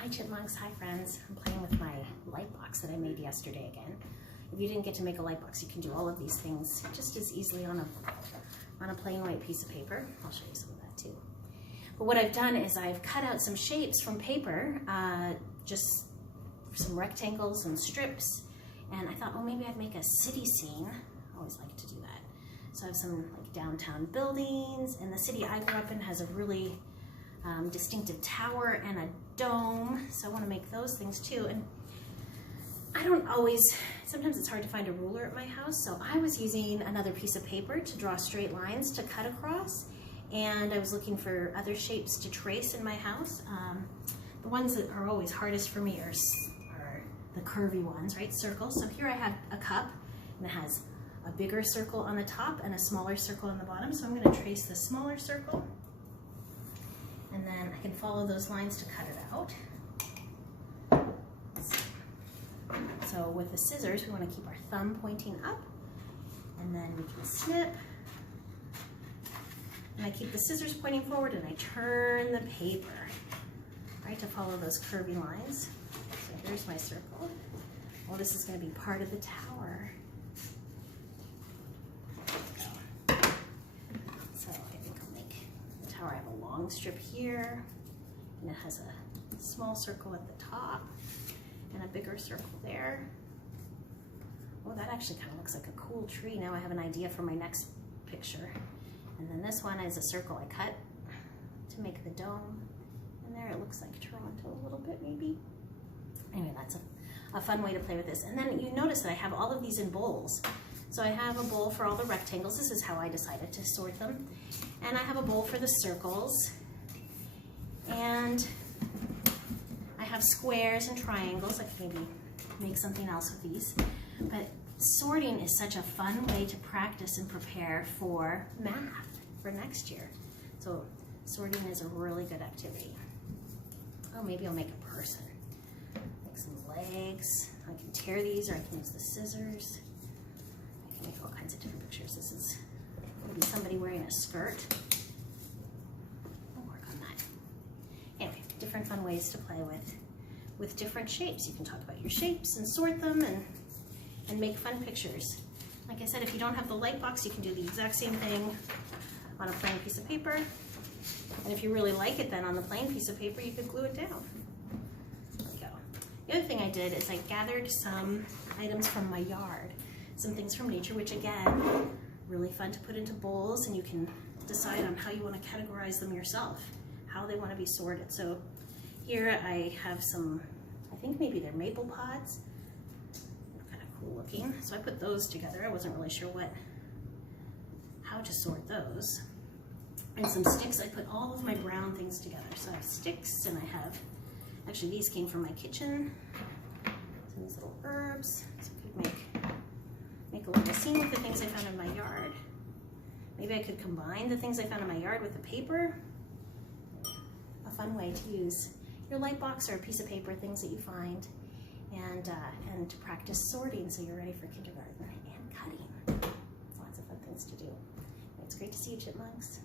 Hi chipmunks, hi friends. I'm playing with my light box that I made yesterday again. If you didn't get to make a light box, you can do all of these things just as easily on a plain white piece of paper. I'll show you some of that too. But what I've done is I've cut out some shapes from paper, just some rectangles and strips, and I thought, oh, maybe I'd make a city scene. I always like to do that. So I have some like downtown buildings, and the city I grew up in has a really distinctive tower and a dome, so I want to make those things too. And I don't always, sometimes it's hard to find a ruler at my house, so I was using another piece of paper to draw straight lines to cut across, and I was looking for other shapes to trace in my house. The ones that are always hardest for me are the curvy ones, right? Circles. So here I have a cup, and it has a bigger circle on the top and a smaller circle on the bottom, so I'm going to trace the smaller circle. And then I can follow those lines to cut it out. So with the scissors, we want to keep our thumb pointing up, and then we can snip. And I keep the scissors pointing forward, and I turn the paper, right, to follow those curvy lines. So here's my circle. Well, this is going to be part of the tower. So I think I'll make the tower. I have a long strip here, and it has a small circle at the top and a bigger circle there. Oh, that actually kind of looks like a cool tree. Now I have an idea for my next picture. And then this one is a circle I cut to make the dome. And there it looks like Toronto a little bit maybe. Anyway, that's a fun way to play with this. And then you notice that I have all of these in bowls. So I have a bowl for all the rectangles. This is how I decided to sort them. And I have a bowl for the circles. And I have squares and triangles. I can maybe make something else with these. But sorting is such a fun way to practice and prepare for math for next year. So sorting is a really good activity. Oh, maybe I'll make a person. Make some legs. I can tear these, or I can use the scissors. I can make all kinds of different pictures. This is maybe somebody wearing a skirt. I'll work on that. Anyway, different fun ways to play with different shapes. You can talk about your shapes and sort them and make fun pictures. Like I said, if you don't have the light box, you can do the exact same thing on a plain piece of paper. And if you really like it, then on the plain piece of paper, you could glue it down. There we go. The other thing I did is I gathered some items from my yard, some things from nature, which again, really fun to put into bowls, and you can decide on how you want to categorize them yourself, how they want to be sorted. So here I have some, I think maybe they're maple pods. They're kind of cool looking. So I put those together. I wasn't really sure how to sort those. And some sticks. I put all of my brown things together. So I have sticks, and I have, actually these came from my kitchen. Some of these little herbs. So I could make a little scene with the things I found in my yard. Maybe I could combine the things I found in my yard with the paper. A fun way to use your light box or a piece of paper, things that you find, and to practice sorting so you're ready for kindergarten, and cutting. Lots of fun things to do. It's great to see you, chipmunks.